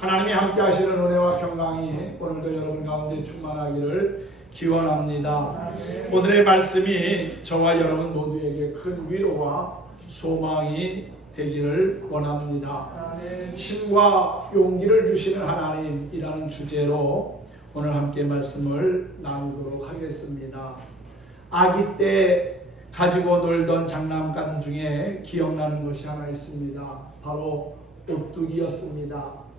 하나님이 함께 하시는 은혜와 평강이 오늘도 여러분 가운데 충만하기를 기원합니다. 오늘의 말씀이 저와 여러분 모두에게 큰 위로와 소망이 되기를 원합니다. 힘과 용기를 주시는 하나님이라는 주제로 오늘 함께 말씀을 나누도록 하겠습니다. 아기 때 가지고 놀던 장난감 중에 기억나는 것이 하나 있습니다. 바로 오뚜기였습니다.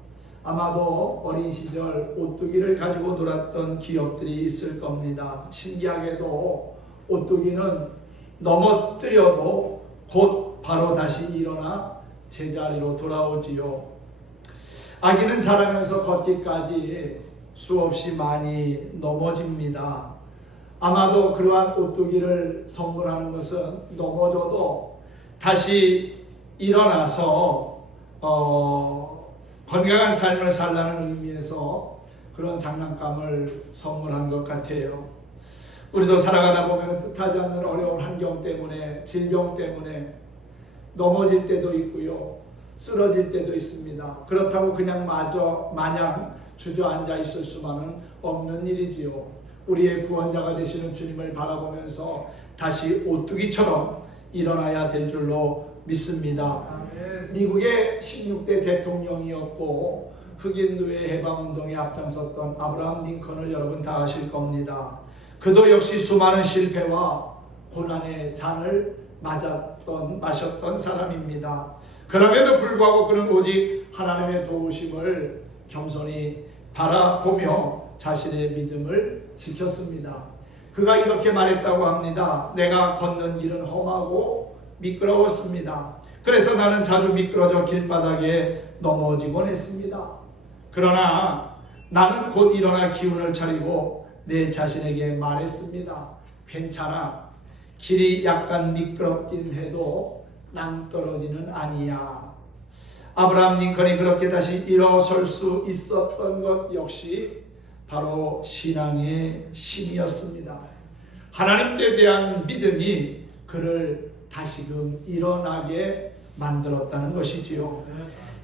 아마도 어린 시절 오뚜기를 가지고 놀았던 기억들이 있을 겁니다. 신기하게도 오뚜기는 넘어뜨려도 곧 바로 다시 일어나 제자리로 돌아오지요. 아기는 자라면서 걷기까지 수없이 많이 넘어집니다. 아마도 그러한 오뚜기를 선물하는 것은 넘어져도 다시 일어나서 건강한 삶을 살라는 의미에서 그런 장난감을 선물한 것 같아요. 우리도 살아가다 보면 뜻하지 않는 어려운 환경 때문에, 질병 때문에 넘어질 때도 있고요, 쓰러질 때도 있습니다. 그렇다고 그냥 마냥 주저앉아 있을 수만은 없는 일이지요. 우리의 구원자가 되시는 주님을 바라보면서 다시 오뚜기처럼 일어나야 될 줄로 믿습니다. 미국의 16대 대통령이었고 흑인 노예 해방운동에 앞장섰던 아브라함 링컨을 여러분 다 아실 겁니다. 그도 역시 수많은 실패와 고난의 잔을 마셨던 사람입니다. 그럼에도 불구하고 그는 오직 하나님의 도우심을 겸손히 바라보며 자신의 믿음을 지켰습니다. 그가 이렇게 말했다고 합니다. 내가 걷는 길은 험하고 미끄러웠습니다. 그래서 나는 자주 미끄러져 길바닥에 넘어지곤 했습니다. 그러나 나는 곧 일어나 기운을 차리고 내 자신에게 말했습니다. 괜찮아. 길이 약간 미끄럽긴 해도 낭떠러지는 아니야. 아브라함 링컨이 그렇게 다시 일어설 수 있었던 것 역시 바로 신앙의 힘이었습니다. 하나님께 대한 믿음이 그를 다시금 일어나게 만들었다는 것이지요.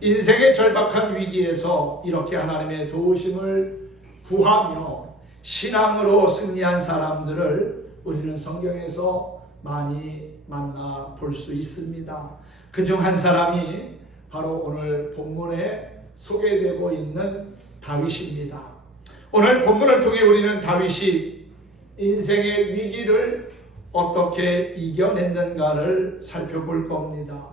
인생의 절박한 위기에서 이렇게 하나님의 도우심을 구하며 신앙으로 승리한 사람들을 우리는 성경에서 많이 만나 볼 수 있습니다. 그중 한 사람이 바로 오늘 본문에 소개되고 있는 다윗입니다. 오늘 본문을 통해 우리는 다윗이 인생의 위기를 어떻게 이겨냈는가를 살펴볼 겁니다.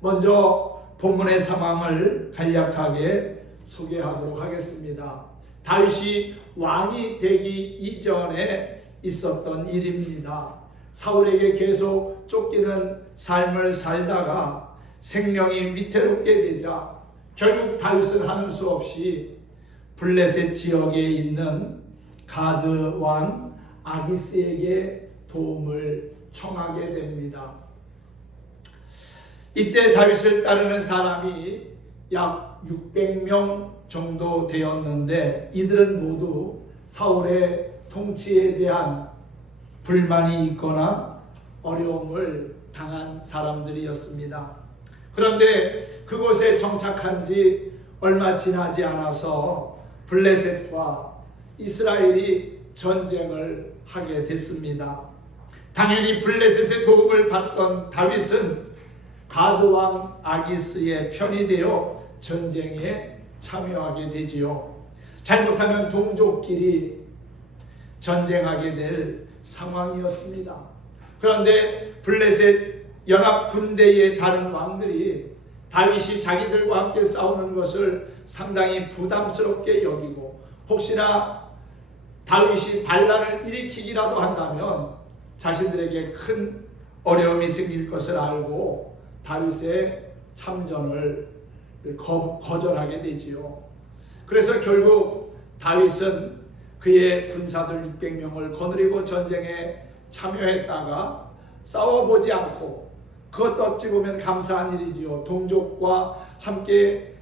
먼저 본문의 상황을 간략하게 소개하도록 하겠습니다. 다윗이 왕이 되기 이전에 있었던 일입니다. 사울에게 계속 쫓기는 삶을 살다가 생명이 위태롭게 되자 결국 다윗은 하는 수 없이 블레셋 지역에 있는 가드 왕 아기스에게 도움을 청하게 됩니다. 이때 다윗을 따르는 사람이 약 600명 정도 되었는데 이들은 모두 사울의 통치에 대한 불만이 있거나 어려움을 당한 사람들이었습니다. 그런데 그곳에 정착한 지 얼마 지나지 않아서 블레셋과 이스라엘이 전쟁을 하게 됐습니다. 당연히 블레셋의 도움을 받던 다윗은 가드왕 아기스의 편이 되어 전쟁에 참여하게 되지요. 잘못하면 동족끼리 전쟁하게 될 상황이었습니다. 그런데 블레셋 연합 군대의 다른 왕들이 다윗이 자기들과 함께 싸우는 것을 상당히 부담스럽게 여기고 혹시나 다윗이 반란을 일으키기라도 한다면 자신들에게 큰 어려움이 생길 것을 알고 다윗의 참전을 거절하게 되지요. 그래서 결국 다윗은 그의 군사들 600명을 거느리고 전쟁에 참여했다가 싸워보지 않고, 그것도 어찌 보면 감사한 일이지요. 동족과 함께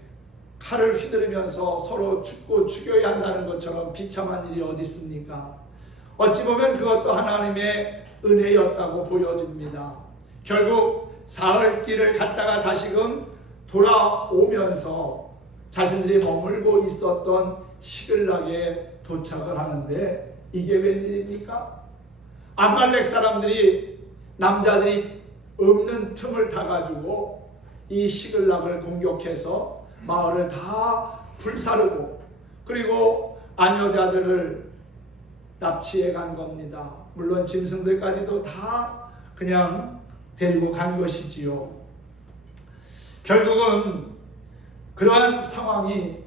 칼을 휘두르면서 서로 죽고 죽여야 한다는 것처럼 비참한 일이 어디 있습니까? 어찌 보면 그것도 하나님의 은혜였다고 보여집니다. 결국 사흘길을 갔다가 다시금 돌아오면서 자신들이 머물고 있었던 시글락에 도착을 하는데 이게 웬일입니까? 아말렉 사람들이 남자들이 없는 틈을 타가지고 이 시글락을 공격해서 마을을 다 불사르고 그리고 아녀자들을 납치해 간 겁니다. 물론 짐승들까지도 다 그냥 데리고 간 것이지요. 결국은 그러한 상황이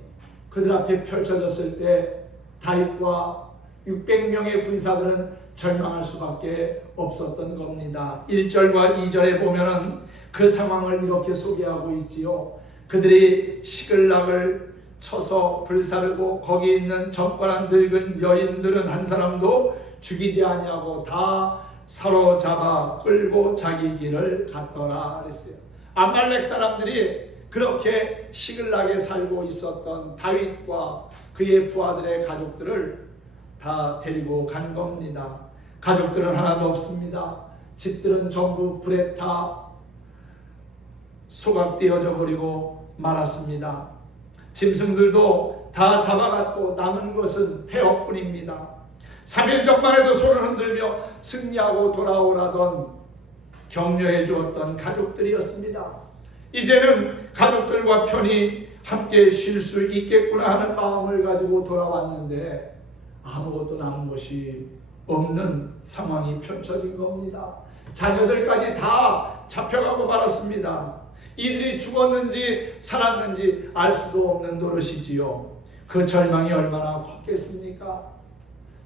그들 앞에 펼쳐졌을 때 다윗과 600명의 군사들은 절망할 수밖에 없었던 겁니다. 1절과 2절에 보면은 그 상황을 이렇게 소개하고 있지요. 그들이 시글락을 쳐서 불사르고 거기 있는 적관한 늙은 여인들은 한 사람도 죽이지 아니하고 다 사로잡아 끌고 자기 길을 갔더라 그랬어요. 아말렉 사람들이 그렇게 시글락에 살고 있었던 다윗과 그의 부하들의 가족들을 다 데리고 간 겁니다. 가족들은 하나도 없습니다. 집들은 전부 불에 타 소각되어져 버리고 말았습니다. 짐승들도 다 잡아갔고 남은 것은 폐허뿐입니다. 3일 전만 해도 손을 흔들며 승리하고 돌아오라던 격려해 주었던 가족들이었습니다. 이제는 가족들과 편히 함께 쉴 수 있겠구나 하는 마음을 가지고 돌아왔는데 아무것도 남은 것이 없는 상황이 펼쳐진 겁니다. 자녀들까지 다 잡혀가고 말았습니다. 이들이 죽었는지 살았는지 알 수도 없는 노릇이지요. 그 절망이 얼마나 컸겠습니까?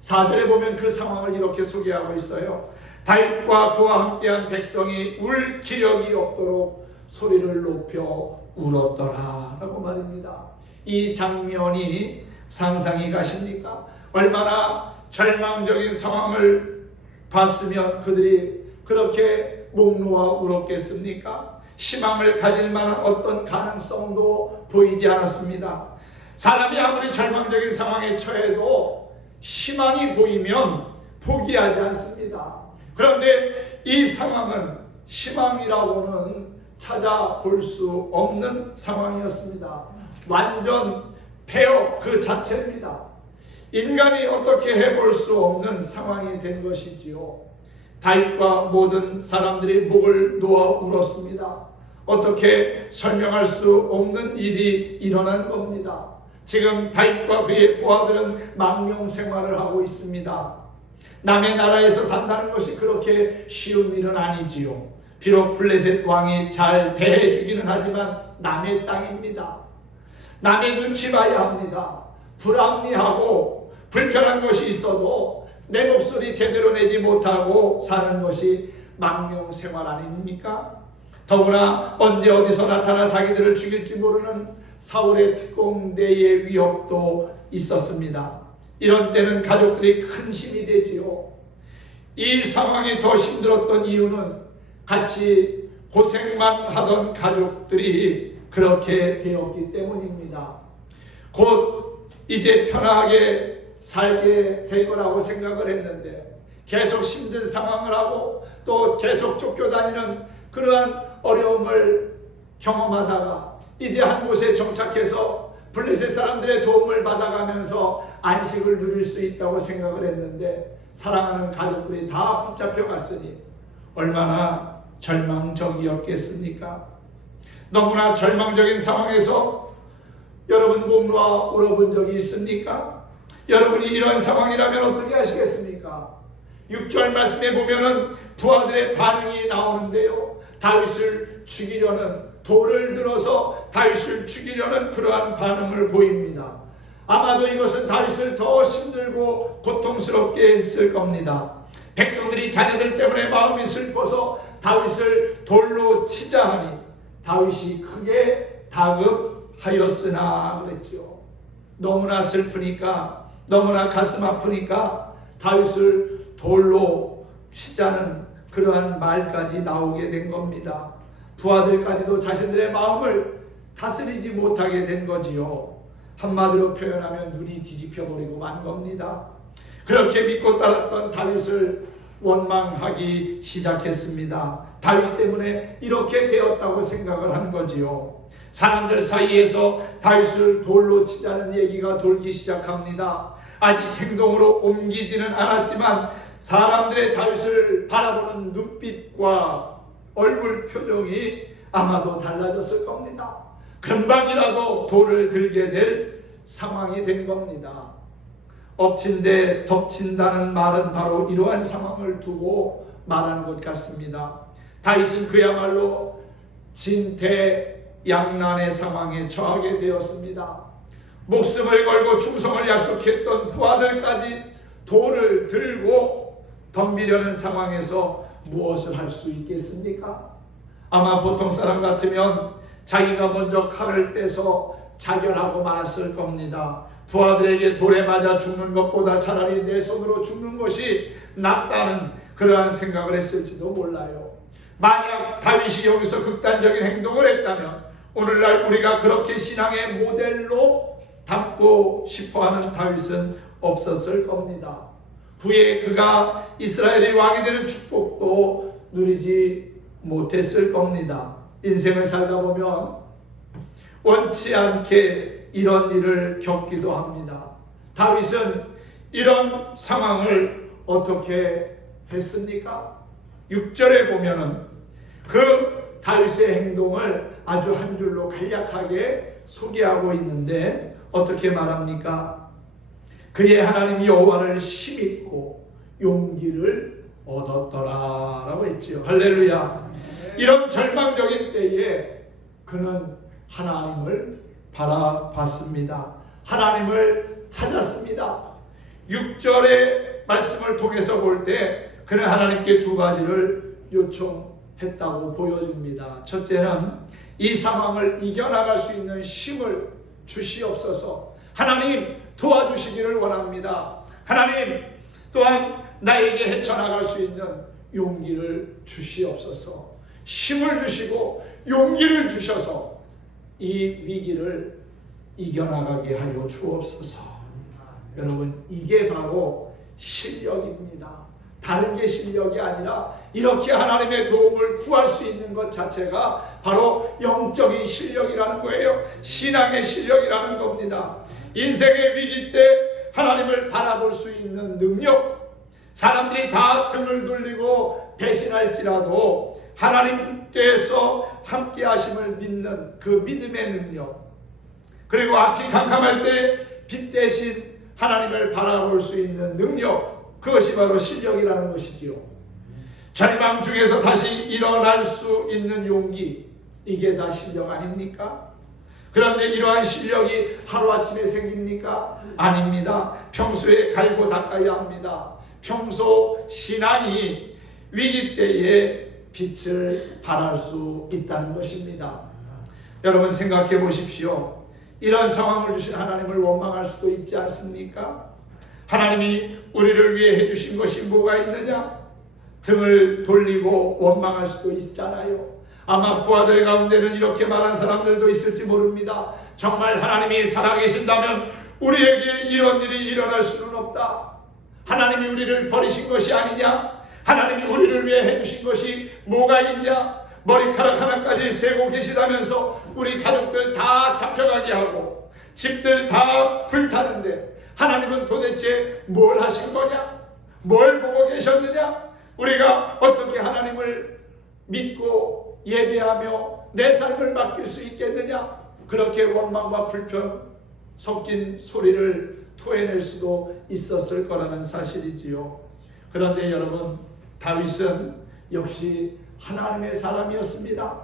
4절에 보면 그 상황을 이렇게 소개하고 있어요. 다윗과 그와 함께한 백성이 울 기력이 없도록 소리를 높여 울었더라 라고 말입니다. 이 장면이 상상이 가십니까? 얼마나 절망적인 상황을 봤으면 그들이 그렇게 목 놓아 울었겠습니까? 희망을 가질 만한 어떤 가능성도 보이지 않았습니다. 사람이 아무리 절망적인 상황에 처해도 희망이 보이면 포기하지 않습니다. 그런데 이 상황은 희망이라고는 찾아볼 수 없는 상황이었습니다. 완전 폐허 그 자체입니다. 인간이 어떻게 해볼 수 없는 상황이 된 것이지요. 다윗과 모든 사람들이 목을 놓아 울었습니다. 어떻게 설명할 수 없는 일이 일어난 겁니다. 지금 다윗과 그의 부하들은 망명 생활을 하고 있습니다. 남의 나라에서 산다는 것이 그렇게 쉬운 일은 아니지요. 비록 블레셋 왕이 잘 대해주기는 하지만 남의 땅입니다. 남의 눈치 봐야 합니다. 불합리하고 불편한 것이 있어도 내 목소리 제대로 내지 못하고 사는 것이 망명 생활 아닙니까? 더구나 언제 어디서 나타나 자기들을 죽일지 모르는 사울의 특공대의 위협도 있었습니다. 이런 때는 가족들이 큰 힘이 되지요. 이 상황이 더 힘들었던 이유는 같이 고생만 하던 가족들이 그렇게 되었기 때문입니다. 곧 이제 편하게 살게 될 거라고 생각을 했는데 계속 힘든 상황을 하고 또 계속 쫓겨다니는 그러한 어려움을 경험하다가 이제 한 곳에 정착해서 블레셋 사람들의 도움을 받아가면서 안식을 누릴 수 있다고 생각을 했는데 사랑하는 가족들이 다 붙잡혀 갔으니 얼마나 절망적이었겠습니까? 너무나 절망적인 상황에서 여러분 목 놓아 울어본 적이 있습니까? 여러분이 이런 상황이라면 어떻게 하시겠습니까? 6절 말씀에 보면은 부하들의 반응이 나오는데요. 다윗을 죽이려는 돌을 들어서 다윗을 죽이려는 그러한 반응을 보입니다. 아마도 이것은 다윗을 더 힘들고 고통스럽게 했을 겁니다. 백성들이 자녀들 때문에 마음이 슬퍼서 다윗을 돌로 치자 하니 다윗이 크게 다급하였으나 그랬죠. 너무나 슬프니까 너무나 가슴 아프니까 다윗을 돌로 치자는 그러한 말까지 나오게 된 겁니다. 부하들까지도 자신들의 마음을 다스리지 못하게 된 거지요. 한마디로 표현하면 눈이 뒤집혀버리고 만 겁니다. 그렇게 믿고 따랐던 다윗을 원망하기 시작했습니다. 다윗 때문에 이렇게 되었다고 생각을 한 거지요. 사람들 사이에서 다윗을 돌로 치자는 얘기가 돌기 시작합니다. 아직 행동으로 옮기지는 않았지만 사람들의 다윗을 바라보는 눈빛과 얼굴 표정이 아마도 달라졌을 겁니다. 금방이라도 돌을 들게 될 상황이 된 겁니다. 엎친 데 덮친다는 말은 바로 이러한 상황을 두고 말한 것 같습니다. 다윗은 그야말로 진퇴양난의 상황에 처하게 되었습니다. 목숨을 걸고 충성을 약속했던 부하들까지 돌을 들고 덤비려는 상황에서 무엇을 할 수 있겠습니까? 아마 보통 사람 같으면 자기가 먼저 칼을 빼서 자결하고 말았을 겁니다. 부하들에게 돌에 맞아 죽는 것보다 차라리 내 손으로 죽는 것이 낫다는 그러한 생각을 했을지도 몰라요. 만약 다윗이 여기서 극단적인 행동을 했다면 오늘날 우리가 그렇게 신앙의 모델로 담고 싶어하는 다윗은 없었을 겁니다. 후에 그가 이스라엘의 왕이 되는 축복도 누리지 못했을 겁니다. 인생을 살다 보면 원치 않게 이런 일을 겪기도 합니다. 다윗은 이런 상황을 어떻게 했습니까? 6절에 보면은 그 다윗의 행동을 아주 한 줄로 간략하게 소개하고 있는데 어떻게 말합니까? 그의 하나님 여호와를 힘입고 용기를 얻었더라 라고 했지요. 할렐루야. 이런 절망적인 때에 그는 하나님을 바라봤습니다. 하나님을 찾았습니다. 6절의 말씀을 통해서 볼 때 그는 하나님께 두 가지를 요청했다고 보여집니다. 첫째는 이 상황을 이겨나갈 수 있는 힘을 주시옵소서. 하나님 도와주시기를 원합니다. 하나님 또한 나에게 헤쳐나갈 수 있는 용기를 주시옵소서. 힘을 주시고 용기를 주셔서 이 위기를 이겨나가게 하여 주옵소서. 여러분, 이게 바로 실력입니다. 다른 게 실력이 아니라 이렇게 하나님의 도움을 구할 수 있는 것 자체가 바로 영적인 실력이라는 거예요. 신앙의 실력이라는 겁니다. 인생의 위기 때 하나님을 바라볼 수 있는 능력, 사람들이 다 등을 돌리고 배신할지라도 하나님께서 함께 하심을 믿는 그 믿음의 능력, 그리고 앞이 캄캄할 때 빛 대신 하나님을 바라볼 수 있는 능력, 그것이 바로 실력이라는 것이지요. 절망 중에서 다시 일어날 수 있는 용기, 이게 다 실력 아닙니까? 그런데 이러한 실력이 하루아침에 생깁니까? 아닙니다. 평소에 갈고 닦아야 합니다. 평소 신앙이 위기 때에 빛을 발할 수 있다는 것입니다. 여러분 생각해 보십시오. 이런 상황을 주신 하나님을 원망할 수도 있지 않습니까? 하나님이 우리를 위해 해주신 것이 뭐가 있느냐? 등을 돌리고 원망할 수도 있잖아요. 아마 부하들 가운데는 이렇게 말한 사람들도 있을지 모릅니다. 정말 하나님이 살아계신다면 우리에게 이런 일이 일어날 수는 없다. 하나님이 우리를 버리신 것이 아니냐? 하나님이 우리를 위해 해주신 것이 뭐가 있냐? 머리카락 하나까지 세고 계시다면서 우리 가족들 다 잡혀가게 하고 집들 다 불타는데 하나님은 도대체 뭘 하신 거냐? 뭘 보고 계셨느냐? 우리가 어떻게 하나님을 믿고 예배하며 내 삶을 맡길 수 있겠느냐? 그렇게 원망과 불평 섞인 소리를 토해낼 수도 있었을 거라는 사실이지요. 그런데 여러분, 다윗은 역시 하나님의 사람이었습니다.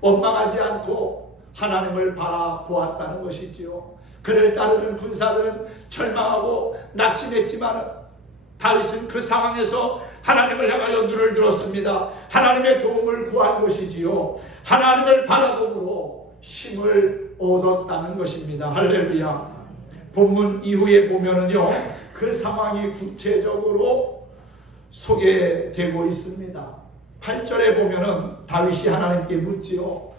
원망하지 않고 하나님을 바라보았다는 것이지요. 그를 따르는 군사들은 절망하고 낙심했지만 다윗은 그 상황에서 하나님을 향하여 눈을 들었습니다. 하나님의 도움을 구한 것이지요. 하나님을 바라봄으로 힘을 얻었다는 것입니다. 할렐루야. 본문 이후에 보면은요, 그 상황이 구체적으로 소개되고 있습니다. 8절에 보면은 다윗이 하나님께 묻지요.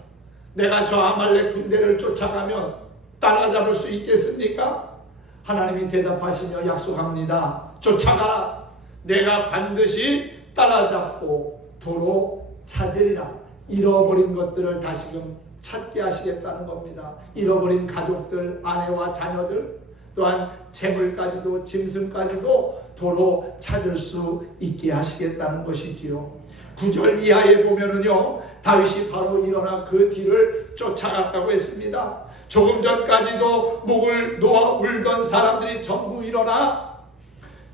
내가 저 아말렉 군대를 쫓아가면 따라잡을 수 있겠습니까? 하나님이 대답하시며 약속합니다. 쫓아가. 내가 반드시 따라잡고 도로 찾으리라. 잃어버린 것들을 다시금 찾게 하시겠다는 겁니다. 잃어버린 가족들, 아내와 자녀들, 또한 재물까지도 짐승까지도 도로 찾을 수 있게 하시겠다는 것이지요. 9절 이하에 보면은요, 다윗이 바로 일어나 그 뒤를 쫓아갔다고 했습니다. 조금 전까지도 목을 놓아 울던 사람들이 전부 일어나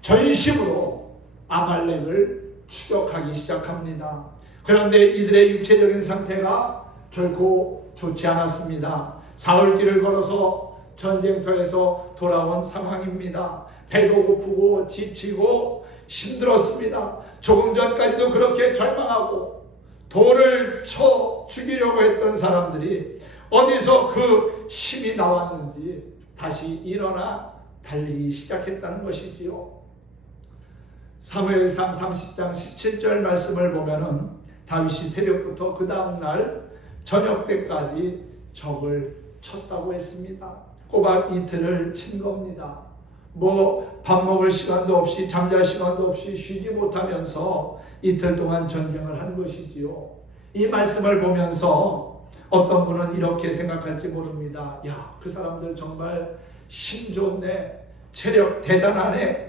전심으로 아말렉을 추격하기 시작합니다. 그런데 이들의 육체적인 상태가 결코 좋지 않았습니다. 사흘길을 걸어서 전쟁터에서 돌아온 상황입니다. 배도 고프고 지치고 힘들었습니다. 조금 전까지도 그렇게 절망하고 돌을 쳐 죽이려고 했던 사람들이 어디서 그 힘이 나왔는지 다시 일어나 달리기 시작했다는 것이지요. 사무엘상 30장 17절 말씀을 보면은 다윗이 새벽부터 그 다음날 저녁 때까지 적을 쳤다고 했습니다. 꼬박 이틀을 친 겁니다. 밥 먹을 시간도 없이 잠잘 시간도 없이 쉬지 못하면서 이틀 동안 전쟁을 한 것이지요. 이 말씀을 보면서 어떤 분은 이렇게 생각할지 모릅니다. 야, 그 사람들 정말 힘 좋네, 체력 대단하네.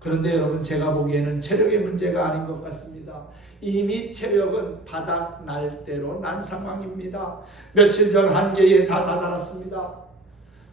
그런데 여러분, 제가 보기에는 체력의 문제가 아닌 것 같습니다. 이미 체력은 바닥 날 대로 난 상황입니다. 며칠 전 한계에 다 다다랐습니다.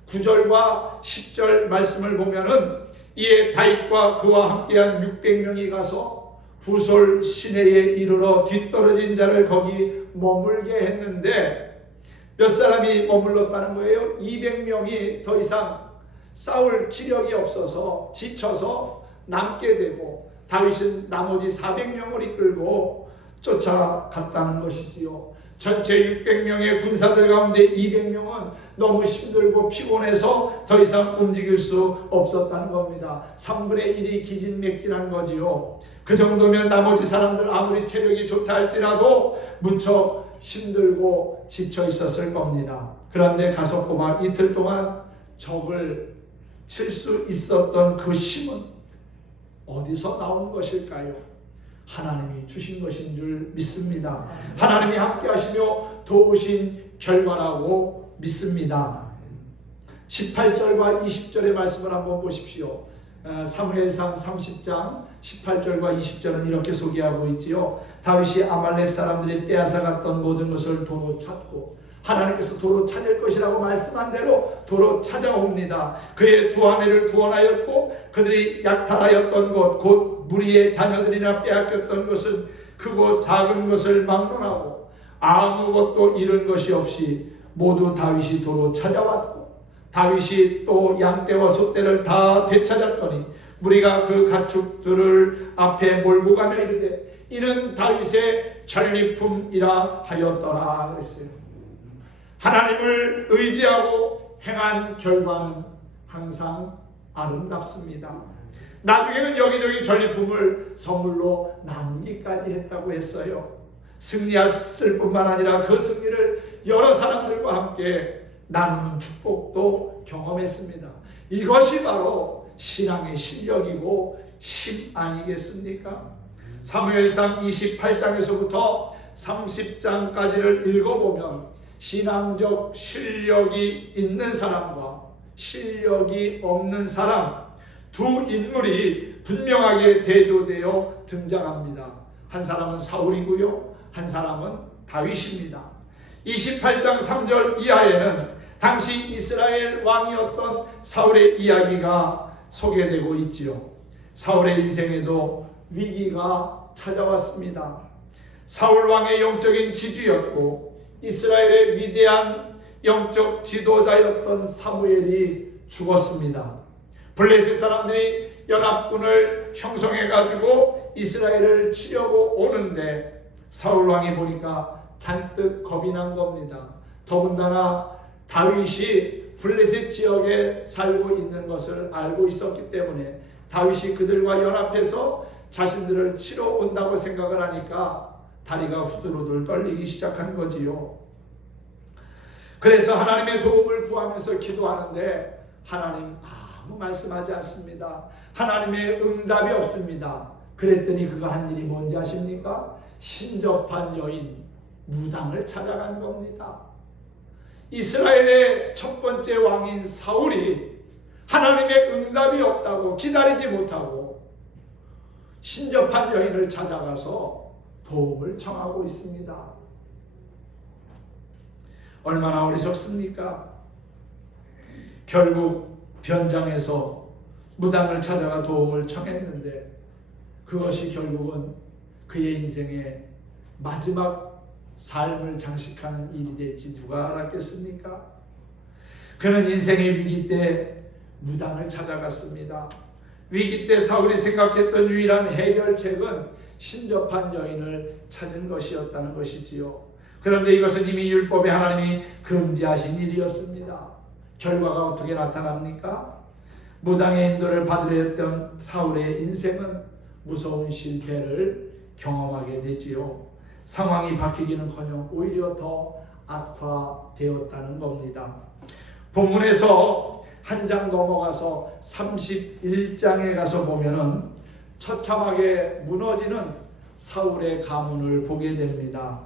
9절과 10절 말씀을 보면은 이에 다윗과 그와 함께한 600명이 가서 부솔 시내에 이르러 뒤떨어진 자를 거기 머물게 했는데 몇 사람이 머물렀다는 거예요? 200명이 더 이상 싸울 기력이 없어서 지쳐서 남게 되고 다윗은 나머지 400명을 이끌고 쫓아갔다는 것이지요. 전체 600명의 군사들 가운데 200명은 너무 힘들고 피곤해서 더 이상 움직일 수 없었다는 겁니다. 3분의 1이 기진맥진한 거지요. 그 정도면 나머지 사람들 아무리 체력이 좋다 할지라도 무척 힘들고 지쳐 있었을 겁니다. 그런데 가서 꼬박 이틀 동안 적을 칠 수 있었던 그 힘은 어디서 나온 것일까요? 하나님이 주신 것인 줄 믿습니다. 하나님이 함께 하시며 도우신 결과라고 믿습니다. 18절과 20절의 말씀을 한번 보십시오. 사무엘상 30장 18절과 20절은 이렇게 소개하고 있지요. 다윗이 아말렉 사람들이 빼앗아갔던 모든 것을 도로 찾고 하나님께서 도로 찾을 것이라고 말씀한 대로 도로 찾아옵니다. 그의 두 아내를 구원하였고 그들이 약탈하였던 것, 곧 무리의 자녀들이나 빼앗겼던 것은 크고 작은 것을 막론하고 아무것도 잃은 것이 없이 모두 다윗이 도로 찾아왔고 다윗이 또 양떼와 소떼를 다 되찾았더니 무리가 그 가축들을 앞에 몰고 가며 이르되 이는 다윗의 전리품이라 하였더라 그랬어요. 하나님을 의지하고 행한 결과는 항상 아름답습니다. 나중에는 여기저기 전리품을 선물로 나누기까지 했다고 했어요. 승리했을 뿐만 아니라 그 승리를 여러 사람들과 함께 나누는 축복도 경험했습니다. 이것이 바로 신앙의 실력이고 힘 아니겠습니까? 사무엘상 28장에서부터 30장까지를 읽어보면 신앙적 실력이 있는 사람과 실력이 없는 사람 두 인물이 분명하게 대조되어 등장합니다. 한 사람은 사울이고요, 한 사람은 다윗입니다. 28장 3절 이하에는 당시 이스라엘 왕이었던 사울의 이야기가 소개되고 있지요. 사울의 인생에도 위기가 찾아왔습니다. 사울 왕의 영적인 지주였고 이스라엘의 위대한 영적 지도자였던 사무엘이 죽었습니다. 블레셋 사람들이 연합군을 형성해가지고 이스라엘을 치려고 오는데 사울 왕이 보니까 잔뜩 겁이 난 겁니다. 더군다나 다윗이 블레셋 지역에 살고 있는 것을 알고 있었기 때문에 다윗이 그들과 연합해서 자신들을 치러 온다고 생각을 하니까 다리가 후들후들 떨리기 시작한 거지요. 그래서 하나님의 도움을 구하면서 기도하는데 하나님 아무 말씀하지 않습니다. 하나님의 응답이 없습니다. 그랬더니 그가 한 일이 뭔지 아십니까? 신접한 여인 무당을 찾아간 겁니다. 이스라엘의 첫 번째 왕인 사울이 하나님의 응답이 없다고 기다리지 못하고 신접한 여인을 찾아가서 도움을 청하고 있습니다. 얼마나 어리석습니까? 결국 변장해서 무당을 찾아가 도움을 청했는데 그것이 결국은 그의 인생의 마지막 삶을 장식하는 일이 될지 누가 알았겠습니까? 그는 인생의 위기 때 무당을 찾아갔습니다. 위기 때 사울이 생각했던 유일한 해결책은 신접한 여인을 찾은 것이었다는 것이지요. 그런데 이것은 이미 율법에 하나님이 금지하신 일이었습니다. 결과가 어떻게 나타납니까? 무당의 인도를 받으려 했던 사울의 인생은 무서운 실패를 경험하게 되지요. 상황이 바뀌기는커녕 오히려 더 악화되었다는 겁니다. 본문에서 한 장 넘어가서 31장에 가서 보면은 처참하게 무너지는 사울의 가문을 보게 됩니다.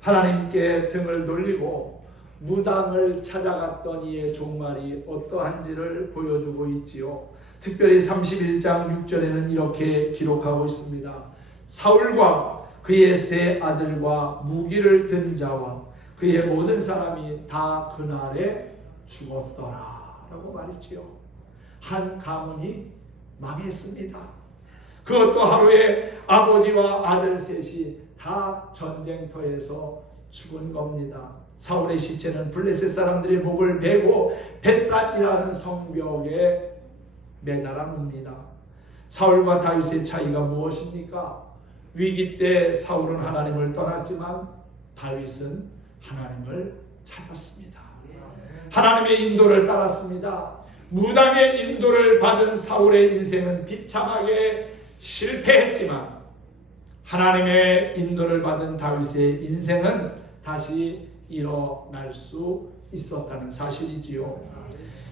하나님께 등을 돌리고 무당을 찾아갔던 이의 종말이 어떠한지를 보여주고 있지요. 특별히 31장 6절에는 이렇게 기록하고 있습니다. 사울과 그의 세 아들과 무기를 든 자와 그의 모든 사람이 다 그날에 죽었더라 라고 말이지요. 한 가문이 망했습니다. 그것도 하루에 아버지와 아들 셋이 다 전쟁터에서 죽은 겁니다. 사울의 시체는 블레셋 사람들의 목을 베고 벳산이라는 성벽에 매달아 뭅니다. 사울과 다윗의 차이가 무엇입니까? 위기 때 사울은 하나님을 떠났지만 다윗은 하나님을 찾았습니다. 하나님의 인도를 따랐습니다. 무당의 인도를 받은 사울의 인생은 비참하게 실패했지만 하나님의 인도를 받은 다윗의 인생은 다시 일어날 수 있었다는 사실이지요.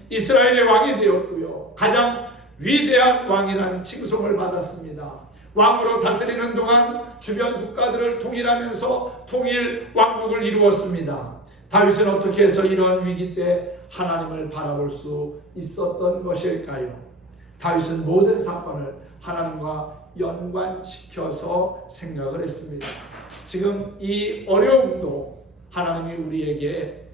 이스라엘의 왕이 되었고요. 가장 위대한 왕이라는 칭송을 받았습니다. 왕으로 다스리는 동안 주변 국가들을 통일하면서 통일 왕국을 이루었습니다. 다윗은 어떻게 해서 이런 위기 때 하나님을 바라볼 수 있었던 것일까요? 다윗은 모든 사건을 하나님과 연관시켜서 생각을 했습니다. 지금 이 어려움도 하나님이 우리에게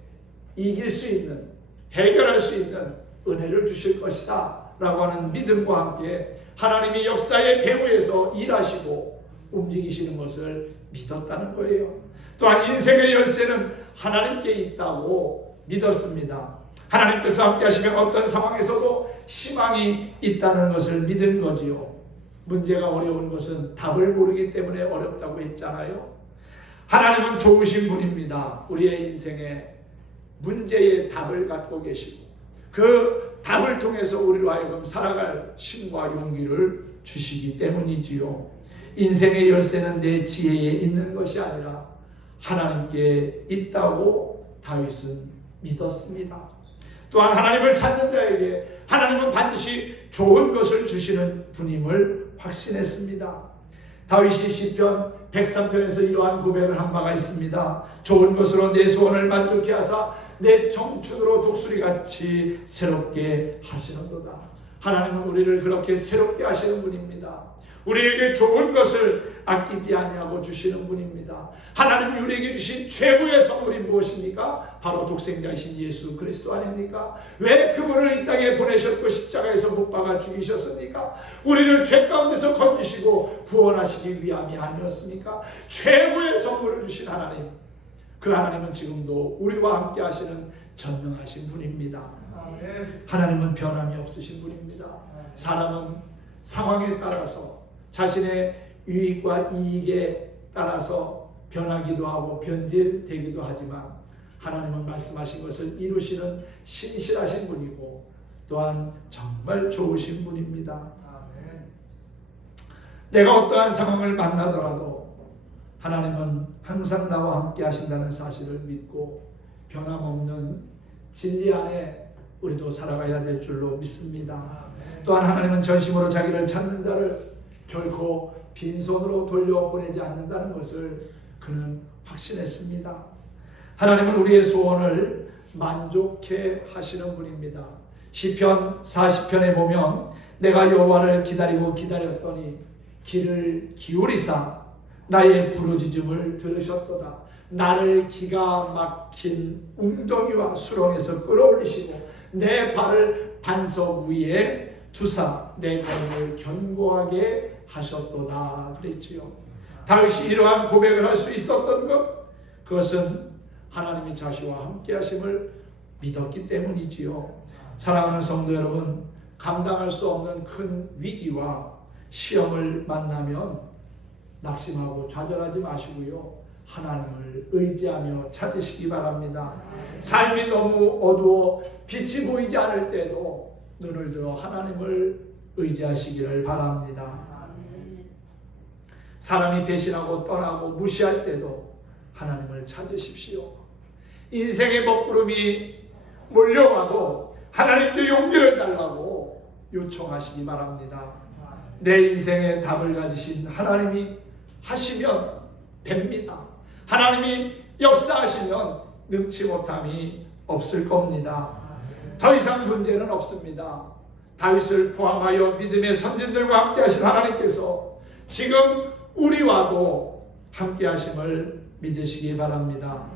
이길 수 있는, 해결할 수 있는 은혜를 주실 것이다 라고 하는 믿음과 함께 하나님이 역사의 배후에서 일하시고 움직이시는 것을 믿었다는 거예요. 또한 인생의 열쇠는 하나님께 있다고 믿었습니다. 하나님께서 함께 하시면 어떤 상황에서도 희망이 있다는 것을 믿은 거지요. 문제가 어려운 것은 답을 모르기 때문에 어렵다고 했잖아요. 하나님은 좋으신 분입니다. 우리의 인생에 문제의 답을 갖고 계시고 그 답을 통해서 우리로 하여금 살아갈 힘과 용기를 주시기 때문이지요. 인생의 열쇠는 내 지혜에 있는 것이 아니라 하나님께 있다고 다윗은 믿었습니다. 또한 하나님을 찾는 자에게 하나님은 반드시 좋은 것을 주시는 분임을 확신했습니다. 다윗이 시편 103편에서 이러한 고백을 한 바가 있습니다. 좋은 것으로 내 소원을 만족케 하사 내 청춘으로 독수리같이 새롭게 하시는도다. 하나님은 우리를 그렇게 새롭게 하시는 분입니다. 우리에게 좋은 것을 아끼지 아니하고 주시는 분입니다. 하나님이 우리에게 주신 최고의 선물이 무엇입니까? 바로 독생자이신 예수 그리스도 아닙니까? 왜 그분을 이 땅에 보내셨고 십자가에서 못 박아 죽이셨습니까? 우리를 죄 가운데서 건지시고 구원하시기 위함이 아니었습니까? 최고의 선물을 주신 하나님, 그 하나님은 지금도 우리와 함께 하시는 전능하신 분입니다. 하나님은 변함이 없으신 분입니다. 사람은 상황에 따라서 자신의 유익과 이익에 따라서 변하기도 하고 변질되기도 하지만 하나님은 말씀하신 것을 이루시는 신실하신 분이고 또한 정말 좋으신 분입니다. 내가 어떠한 상황을 만나더라도 하나님은 항상 나와 함께 하신다는 사실을 믿고 변함없는 진리 안에 우리도 살아가야 될 줄로 믿습니다. 또한 하나님은 전심으로 자기를 찾는 자를 결코 빈손으로 돌려보내지 않는다는 것을 그는 확신했습니다. 하나님은 우리의 소원을 만족해 하시는 분입니다. 시편 40편에 보면 내가 여호와를 기다리고 기다렸더니 귀를 기울이사 나의 부르짖음을 들으셨도다. 나를 기가 막힌 웅덩이와 수렁에서 끌어올리시고 내 발을 반석 위에 두사 내 걸음을 견고하게 하셨도다 그랬지요. 다윗이 이러한 고백을 할 수 있었던 것, 그것은 하나님이 자신과 함께 하심을 믿었기 때문이지요. 사랑하는 성도 여러분, 감당할 수 없는 큰 위기와 시험을 만나면 낙심하고 좌절하지 마시고요, 하나님을 의지하며 찾으시기 바랍니다. 삶이 너무 어두워 빛이 보이지 않을 때도 눈을 들어 하나님을 의지하시기를 바랍니다. 사람이 배신하고 떠나고 무시할 때도 하나님을 찾으십시오. 인생의 먹구름이 몰려와도 하나님께 용기를 달라고 요청하시기 바랍니다. 내 인생의 답을 가지신 하나님이 하시면 됩니다. 하나님이 역사하시면 능치 못함이 없을 겁니다. 더 이상 문제는 없습니다. 다윗을 포함하여 믿음의 선진들과 함께 하신 하나님께서 지금 우리와도 함께 하심을 믿으시기 바랍니다.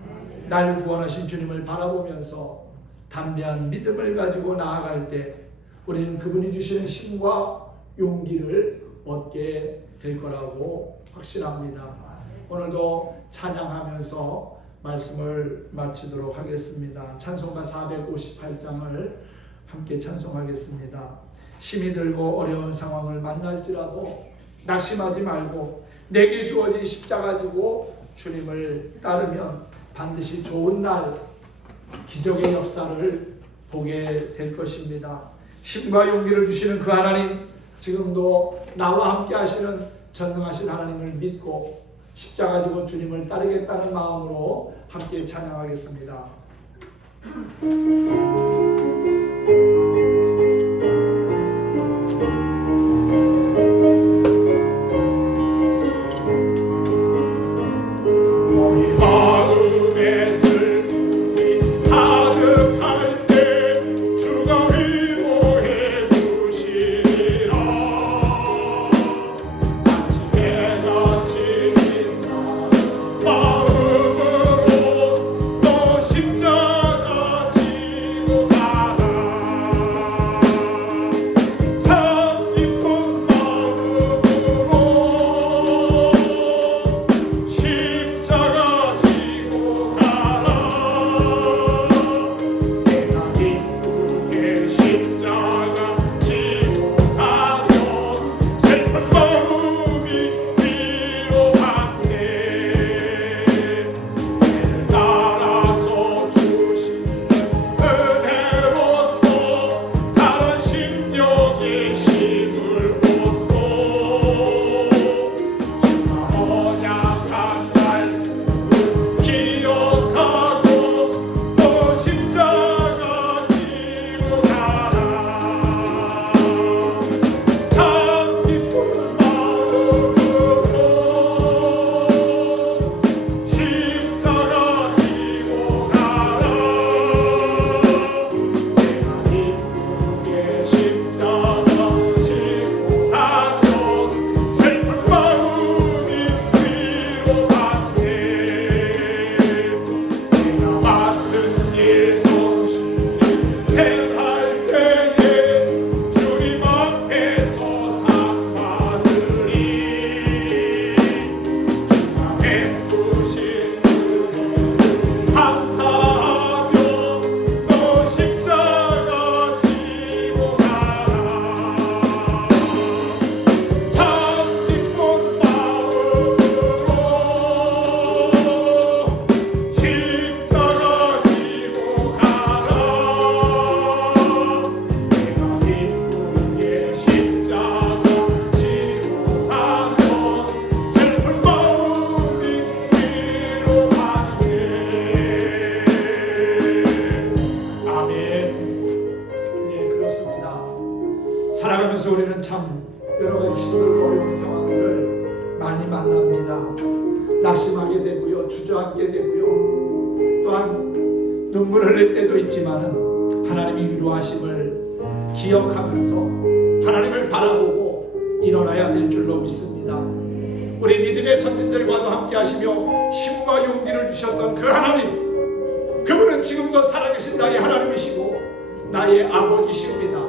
날 구원하신 주님을 바라보면서 담대한 믿음을 가지고 나아갈 때 우리는 그분이 주시는 힘과 용기를 얻게 될 거라고 확신합니다. 오늘도 찬양하면서 말씀을 마치도록 하겠습니다. 찬송가 458장을 함께 찬송하겠습니다. 힘이 들고 어려운 상황을 만날지라도 낙심하지 말고 내게 주어진 십자가 지고 주님을 따르면 반드시 좋은 날 기적의 역사를 보게 될 것입니다. 힘과 용기를 주시는 그 하나님, 지금도 나와 함께 하시는 전능하신 하나님을 믿고 십자가 지고 주님을 따르겠다는 마음으로 함께 찬양하겠습니다. 살아가면서 우리는 참 여러 가지 힘들고 어려운 상황들을 많이 만납니다. 낙심하게 되고요, 주저앉게 되고요, 또한 눈물을 흘릴 때도 있지만은 하나님이 위로하심을 기억하면서 하나님을 바라보고 일어나야 될 줄로 믿습니다. 우리 믿음의 선진들과도 함께 하시며 힘과 용기를 주셨던 그 하나님, 그분은 지금도 살아계신 나의 하나님이시고 나의 아버지십니다.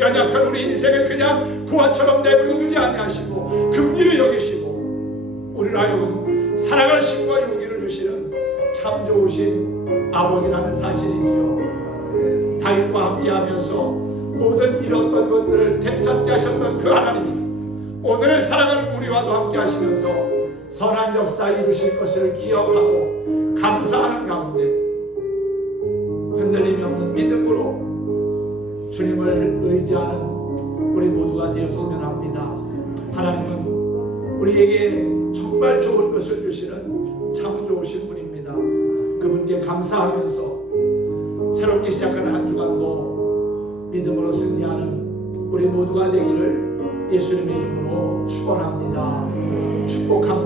연약한 우리 인생을 그냥 부활처럼 내버려 두지 아니하시고 긍휼히 여기시고 우리를 하여금 살아갈 힘과 용기를 주시는 참 좋으신 아버지라는 사실이지요. 다윗과 함께하면서 모든 잃었던 것들을 되찾게 하셨던 그 하나님이 오늘을 살아가는 우리와도 함께 하시면서 선한 역사 이루실 것을 기억하고 감사하는 가운데 흔들림이 없는 믿음으로 주님을 의지하는 우리 모두가 되었으면 합니다. 하나님은 우리에게 정말 좋은 것을 주시는 참 좋으신 분입니다. 그분께 감사하면서 새롭게 시작하는 한 주간도 믿음으로 승리하는 우리 모두가 되기를 예수님의 이름으로 축원합니다. 축복합니다.